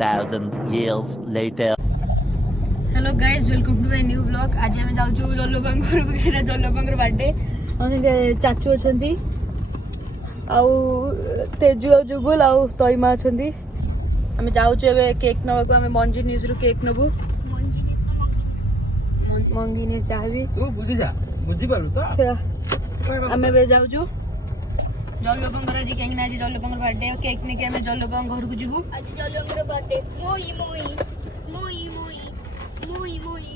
2000 years later. Hello guys welcome to my new blog. आज आम जाऊँ जल्लोबांग घर जल्लोबांग बर्थडे चाचू अच्छा आउ तेजु आ जुगुल आउ तईमा अच्छा आम जाऊँ केक नवाक आम मंजी न्यूज रु केक नबू मंगी न्यूज जहाँ भी आम जाऊँ जल्लोबांग आज कहीं आज जल्लोबांग बर्थडे केक नहीं आम जल्लोबांग घर को जीवु आज जल्लोबांग बर्थडे मोई मोई मोई मोई मोई मोई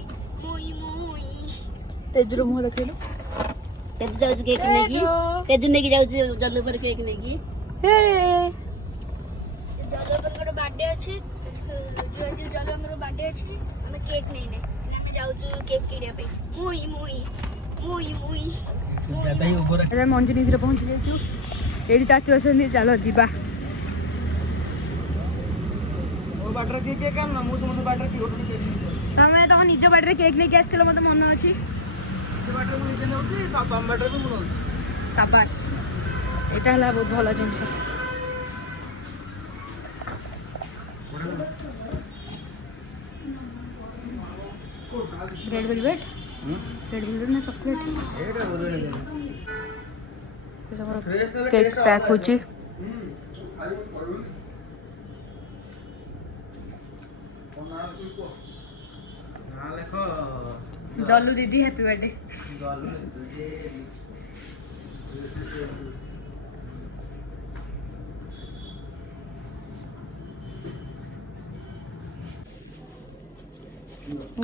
मोई मोई तेजु रो मुंह देखैलो तेजु जाउछ केक नेकी तेजु नेकी जाउछ जल्लो पर केक नेकी हे जल्लोबांग रो बर्थडे अछि जो जल्लोबांग रो बर्थडे अछि हम केक नै नै हम जाउछ केक किडिया पे मोई मोई मोई मोई ज्यादा ही ऊपर इधर मंजनीज रे पहुंच जाइछु एडी चाचू अछंदी चलो जीबा ओ बाटर के काम ना मु समस्त बाटर के ओटो के हमें तो निज बाटर केक नहीं आसथिलो मते मन अछि बाटर मु निजे नउती सब हम बाटर भी मु नउती शाबाश एटा हला बहुत भलो जिंस रेड वेलवेट ना चॉकलेट एटा बोले केक पैक होची ना लेखो जल्लू दीदी हैप्पी बर्थडे जल्लू तुझे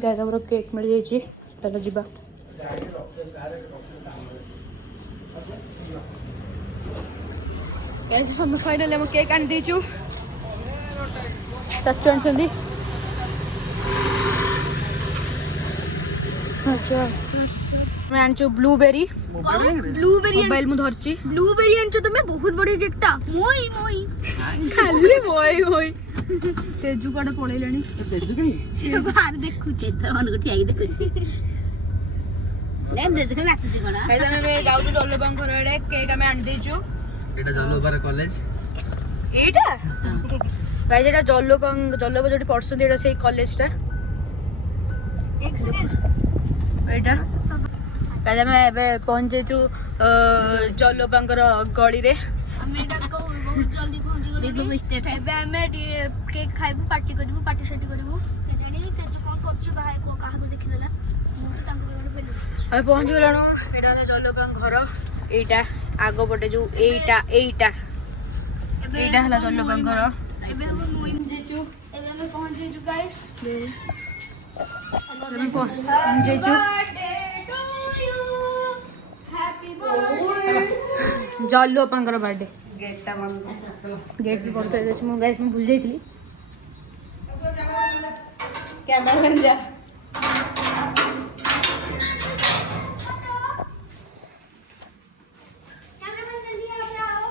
गाइस हमरो केक मिल जाई छी चलो जीबा गाइस हम फाइनली हम केक आन देचू चाचू आनसंदी अच्छा मैं आनचू ब्लूबेरी ब्लूबेरी मोबाइल मु धरची ब्लूबेरी आनछो तमे बहुत बड़ी केकटा मोई मोई खाली मोय होय तेजु कड़े पळेलानी तेजु कहीं से बाहर देखुची तेतर मन को ठियाई देखुची लेम तेजु के नाचुची कोना गाइस हमें जाउचू जल्लोबांग घर एडे केक हमें आन देचू एटा जल्लोबार कॉलेज एटा गाइस एटा जल्लोबांग जोटी पढ़संदी एटा सेही कॉलेज टा एक सेकंड एटा गाइस हमें एबे पहुंच जेचू जल्लोबांग गली रे हम एटा को बहुत जल्दी पहुंच बिबु गली स्टेट है एबे हमें केक खाइबू पार्टी करबू पार्टी सेटी करबू केजणी तेजु कोन करछु बाहर को काहा को देखि देला मु तांको बेले बेले अबे पहुंच गलानो एटा होला जल्लोबांग घर एटा आगो पटे जो एटा होला जल्लोबांग घर एबे हम मोई जेचू एबे हम पहुंच जेचू गाइस हमें पहुंच जेचू हैप्पी बर्थडे जल्लोबांग बर्थडे गेटटा बंद गेट भी बंद कर देछु मु गाइस मैं भूल जाइथली कैमरामैन जा कैमरामैन जल्दी आओ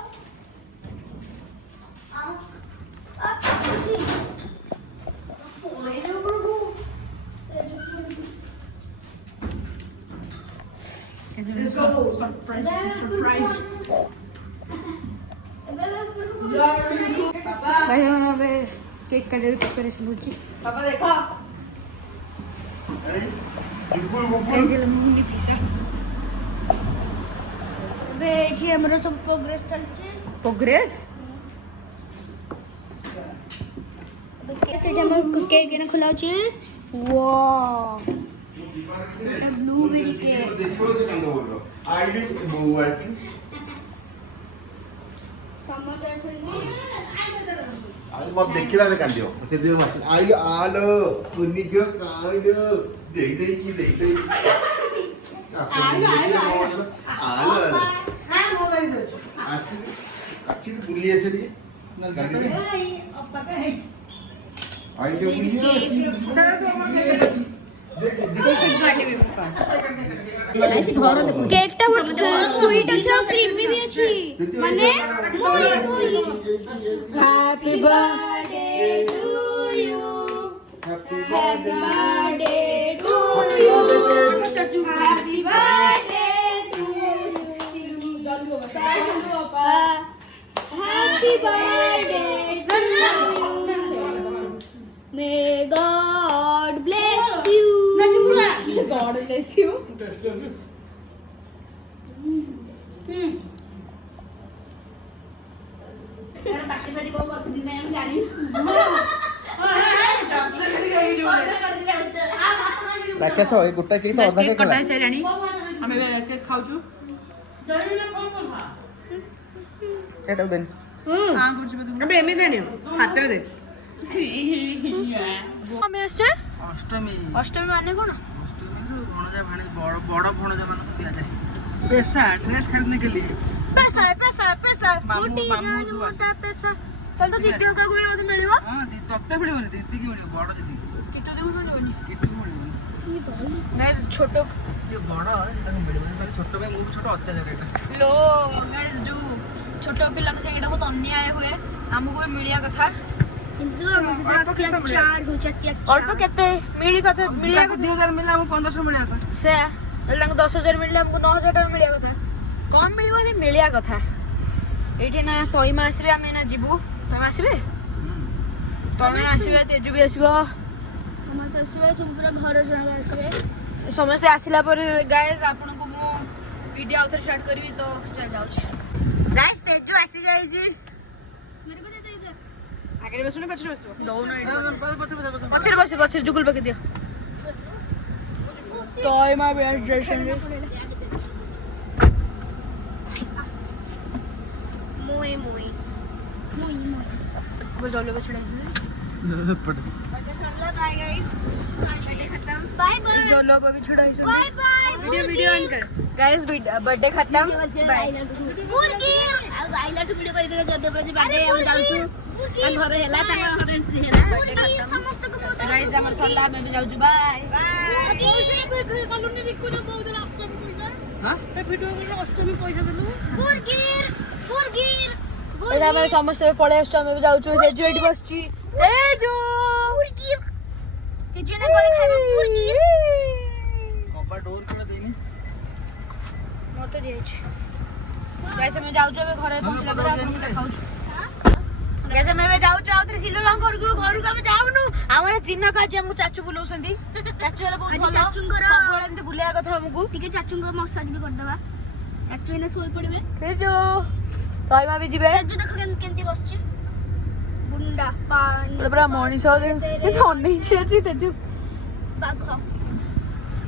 आओ सरप्राइज भाई हम अबे केक काटे प्रिपरेशन होची पापा देखो कैसे लम्बी पीसा एबे एठी हमरो सब प्रोग्रेस चलছে प्रोग्रेस सेठी हम केक एना खुलाउची वाओ এটা ব্লুবেরি কেক समझ आज मत देखिला ने कांदियो से दिन माछ आई आलो कुनी जो काइलो देई देई की देई देई आलो आलो हां मोबाइल सोचो अच्छी अच्छी तो बुली ऐसे दी आई अप्पा पे है आई जो बुली अच्छी केकटा बहुत स्वीट अछि और क्रीमी भी अछि माने मोई मोई happy birthday to you happy birthday to you happy birthday to you happy birthday to you ବଡ଼ ଲେସିବ ପାଟି ଫାଟି କଣ ବସିଲି ନାଇଁ ମୁଁ ଜାଣିନି ରାକେଶ ଏ ଗୋଟା କେକ୍ ତ ଅଧା କେକ୍ କଟା ହେଲା ହେଇସାରିଲାଣି ଆମେ ଏବେ କେକ୍ ଖାଉଛୁ ଏ ତାକୁ ଦେନି କାଁ କରୁଛୁ ଏବେ ଏମିତି ଦେନି ହାତରେ ଦେ ଆମେ ଆସିଛେ ଅଷ୍ଟମୀ ଅଷ୍ଟମୀ ମାନେ କଣ ଅଷ୍ଟମୀରୁ ଭଣଜା ଭାଣି ବଡ଼ ଭଣଜା ମାନଙ୍କୁ ଦିଆଯାଏ पैसा ड्रेस खरीदने के लिए पैसा है पैसा है पैसा है मामू मोटी मामू जान सब मोटा पैसा चल तो दीदी का कोई मत मिलिबो हां तत्ते मिलिबनी दीदी की मिलिबो बड़ दीदी किटो देखु मिलिबोनी किटू मिलिबनी गाइस छोटो जे बड़ एटा मिलिबनी ताले छोटो भाई मु छोटो अत्याचार एटा लो गाइस जो छोटो पिला के संगीटा बहुत अन्याय हुए हमको भी मिलिया कथा କିନ୍ତୁ ଆମ ସେଥିରେ ଅତ୍ୟାଚାର ହଉଛି अल्प केते मिली कथा मिलिया को 2000 मिला हम 1500 मिलिया था से एल 10000 मिलले हमको 9000 टका मिलिया कथा कम मिलिबो ने मिलिया कथा एठी ना तोइमा आसीबे आमे ना जिबु तोइमा आसीबे तोइमा आसीबे तेजु भी आसीबो ଆମର ତ ଆସିବେ ସବୁ ପୁରା ଘର ଜଣକ ଆସିବେ ସମସ୍ତେ ଆସିଲା ପରେ ଗାଇସ୍ ଆପଣଙ୍କୁ ମୁଁ ଭିଡ଼ିଓ ଆଉଥରେ ଷ୍ଟାର୍ଟ କରିବି ତ ଚାଲ ଯାଉଛି ଗାଇସ୍ ତେଜୁ ଆସି ଯାଇଛି मेरे को दे दे इधर ଆଗରେ ବସିବ ନା ପଛରେ ବସିବ ଦଉନ ଏଇଠି पछे ପଛରେ ବସିବ ପଛରେ ଜୁଗୁଲ ପକେଇ ଦିଅ ତୋଇମା ବି ଆସି ଯାଇଛନ୍ତି मोए मोए मोई मोई अब जल्दी बछड़े बाय बाय जल्लो पर भी छुड़ा है bye bye video video on कर गाइस बर्थडे खत्म बाय मुर्गी ଆଉ ଆଇଲାଠୁ ଭିଡିଓ କରିଦେବେ ଯଦି ପ୍ରତି ବାଡେ ଆମେ ଯାଉଛୁ ଆମ ଘରେ ହେଲା ତାଙ୍କ ଘରେ ଏଣ୍ଟ୍ରି ହେଲା मुर्गी समस्त को बहुत गाइस हमर सल्ला में भी जाऊछु बाय बाय କଲୁନି ରିକୁ ଯୋଉ ବହୁତ ଅଷ୍ଟମୀ ପଇସା हां ଏ ଭିଡିଓ କରି ଅଷ୍ଟମୀ ପଇସା ଦେଲୁ मुर्गी मुर्गी ଏଇଟା ଆମେ ସମସ୍ତେ ପଳେଇ ଆସିଛୁ ଆମେ ବି ଯାଉଛୁ ତେଜୁ ଏଇଠି ବସିଛି ତେଜୁ मुर्गी तेजु ने कोले खाइबे मुर्गी कपा डोर कर देनी मते दिएछि गाइस ଆମେ ଯାଉଛୁ ଏବେ ଘରେ ପହଞ୍ଚିଲା ପରେ ଆପଣଙ୍କୁ ଦେଖାଉଛୁ गाइस ଆମେ ଏବେ ଯାଉଛୁ ଆଉଥରେ ସିଲୋବାଙ୍କ ଘରକୁ ଆମେ ଯାଉନୁ ଆମର ଦିନ କାଜି ଆମକୁ ଚାଚୁ ବୁଲଉଛନ୍ତି ଚାଚୁ ହେଲେ ବହୁତ ଭଲ ଚାଚୁଙ୍କର- ସବୁବେଳେ ଏମିତି ବୁଲେଇବା କଥା ଆମକୁ ଟିକେ ଚାଚुଙ୍କ ମସାଜ ବି କରିଦବା ଚାଚୁ ଏଇନା ଶୋଇ ପଡିବେ ତେଜୁ ତଇମା ବି ଯିବେ ତେଜୁ ଦେଖ କେମିତି ବସିଛି ଗୁଣ୍ଡା ପାଣି ପୁରା ମଣିଷ ଏମିତି ଅନେଇଛି ଅଛି ତେଜୁ ବାଘ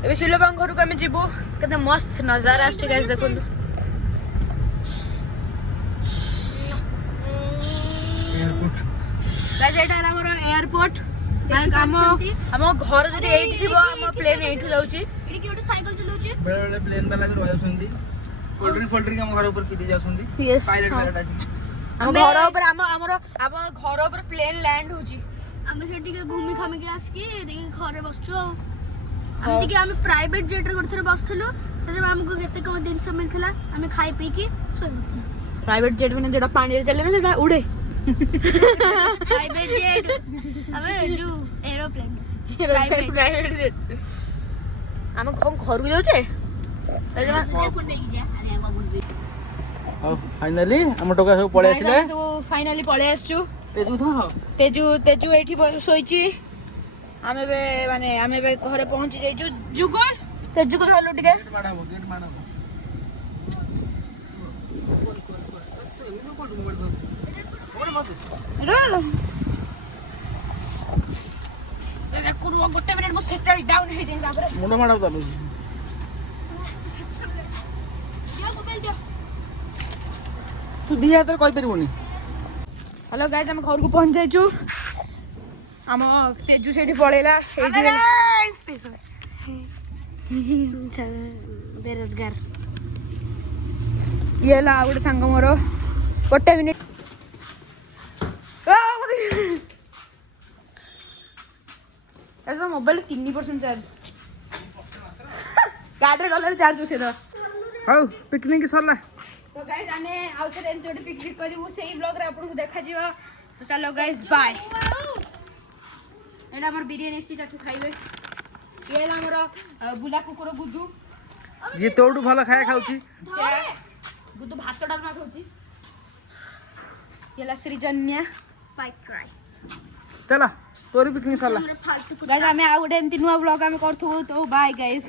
ଏବେ ସିଲୋବାଙ୍କ ଘରକୁ ଆମେ ଯିବୁ କେତେ ମସ୍ତ ନଜାରା ଆସୁଛି ଗାଇସ୍ ଦେଖନ୍ତୁ एयरपोर्ट गाइस एटा ହେଲା ଆମର ଏୟାରପୋର୍ଟ ଆମ ଘର ଯଦି ଏଇଠି ଥିବ ଆମ ପ୍ଲେନ୍ ଏଇଠୁ ଯାଉଛି ଏଠି କି ଗୋଟେ ସାଇକେଲ ଚଲାଉଛି बेले बेले प्लेन वाला भी रहउछंदी कोल्ड ड्रिंक हम घर ऊपर पी दे जाउछंदी Yes, पायलट हाँ। पायलट आसी ଆମ ଘର ଉପରେ ଆମ ଘର ଉପରେ ପ୍ଲେନ୍ ଲ୍ୟାଣ୍ଡ ହଉଛି ଆମେ ସେଠି ଟିକେ ଘୁମି ଖାମିକି ଆସିକି ଦେଖି ଘରେ ବସଛୁ ଆଉ ଆମେ ଟିକେ ଆମେ ପ୍ରାଇଭେଟ ଜେଟରେ ଗୋଟେ ଥର ବସିଥିଲୁ ସେଥିରେ ଆମକୁ କେତେ କମ ଜିନିଷ ମିଳିଥିଲା ଆମେ ଖାଇ ପିଇକି ଶୋଇପଡ଼ିଥିଲୁ ପ୍ରାଇଭେଟ ଜେଟ୍ ମାନେ ଯେଟା ପାଣିରେ ଚାଲେ ନା ସେଟା ଉଡେ ପ୍ରାଇଭେଟ ଜେଟ ଆମେ ଯୋଉ ଏରୋପ୍ଲେନ ପ୍ରାଇଭେଟ ଜେଟ୍ ଆମେ କଣ ଘରକୁ ଯାଉଛେ ଫୋନ ନେଇକି ଯା ଆରେ ଆମ ବୁଲି ଆଉ फाइनली हम टोका सब पळे आसिले ସବୁ ଫାଇନାଲି ପଳେଇ ଆସିଛୁ तेजू था ତେଜୁ ଏଇଠି ଶୋଇଛି ଆମେ ଏବେ ଘରେ ପହଞ୍ଚି ଯାଇଛୁ ଯୁଗଲ ତେଜୁକୁ ଧରିଲୁ ଟିକେ गेट माडा हो एमिनो कोड मोबाइल दो मोबाइल मत ଗୋଟେ ମିନିଟ୍ ମୁଁ ସେଟଲ୍ ଡାଉନ୍ ହେଇଯାଇ ତାପରେ मुंड माडा तालु तू दी हाथ कर परिबोनी हेलो गाइस हम घर को पहुंच जाइछु हम तेजु सेठी पळेला एठी बेरोजगार ये ला गोटे सांग मोर गोटे मिनिट ऐसा मोबाइल 3% चार्ज गाड़ी गला चार्ज बसे दो हाउ पिकनिक सरला तो गाइस हमें आउथरे एंत गोटे पिकनिक करिवु सेही ब्लॉग रे आपन को देखा जिवो तो चलो गाइस बाय एटा हमर बिरयानी एसी चाचू खाइबे ये ला हमर बुला कुकुर गुदू जे तोडू भलो खाया खाउची से गुदू भात डालमा खाउची ये ला श्रीजन्या बाइक क्राई चला तोर पिकनिक सरला गाइस हमें आउ गोटे एमती नुआ ब्लॉग हमें करथबो तो बाय गाइस।